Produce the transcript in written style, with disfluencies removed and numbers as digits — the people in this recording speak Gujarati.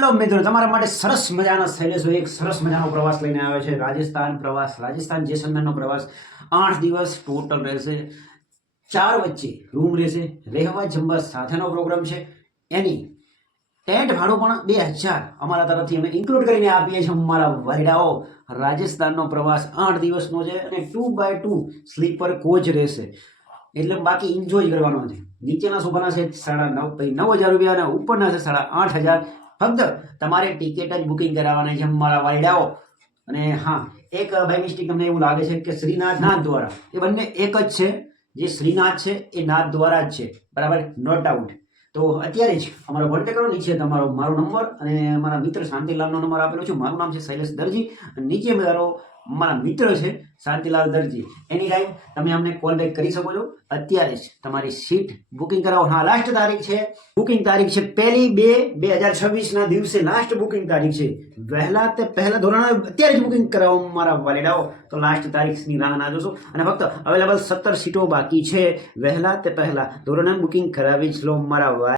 હેલો મિત્રો, તમારા માટે સરસ મજાનો શૈલેષભાઈ એક સરસ મજાનો પ્રવાસ લઈને આવે છે. રાજસ્થાન પ્રવાસ, રાજસ્થાન જેસલમેરનો પ્રવાસ 8 દિવસ ટોટલ રહેશે. 4 વચ્ચે રૂમ રહેશે, રહેવા જમવા સાથેનો પ્રોગ્રામ છે. એની ટેન્ટ ભાડું પણ 2000 અમારા તરફથી અમે ઇન્ક્લુડ કરીને આપીએ છીએ. અમારા વાયડાઓ રાજસ્થાનનો પ્રવાસ 8 દિવસનો છે અને 2x2 સ્લીપર કોચ રહેશે. એટલે બાકી એન્જોય કરવાનો છે. નીચેના સોફાના છે 9,500 રૂપિયા અને ઉપરના છે 8,500. ફક્ત તમારે ટિકિટ જ બુકિંગ કરાવવાની છે અમારા વાયડાઓ. અને હા, એક બાય મિસ્ટેક તમને એવું લાગે છે કે શ્રીનાથ નાથ દ્વારા, એ બંને એક જ છે. જે શ્રીનાથ છે એ નાથ દ્વારા જ છે, બરાબર, નો ડાઉટ. તો અત્યારે જ અમારો કોન્ટેક્ટ કરો. નીચે મારો નંબર અને મારા મિત્ર શાંતિલાલનો નંબર આપેલો છે. મારું નામ છે શૈલેષ દરજી અને નીચે મારા મિત્ર છે શાંતિલાલ દરજી. એની ટાઈમ તમે અમને કોલ બેક કરી શકો છો. અત્યારે જ તમારી સીટ બુકિંગ કરાવો. હા, લાસ્ટ તારીખ છે, બુકિંગ તારીખ છે 1/2/2026 ના દિવસે લાસ્ટ બુકિંગ તારીખ છે. પહેલા ધોરણે અત્યારે જ બુકિંગ કરાવો મારા વાલીડાઓ. તો લાસ્ટ તારીખની રાહ ના જોશો. અને ફક્ત અવેલેબલ 17 સીટો બાકી છે. પહેલા ધોરણે બુકિંગ કરાવી જ લો મારા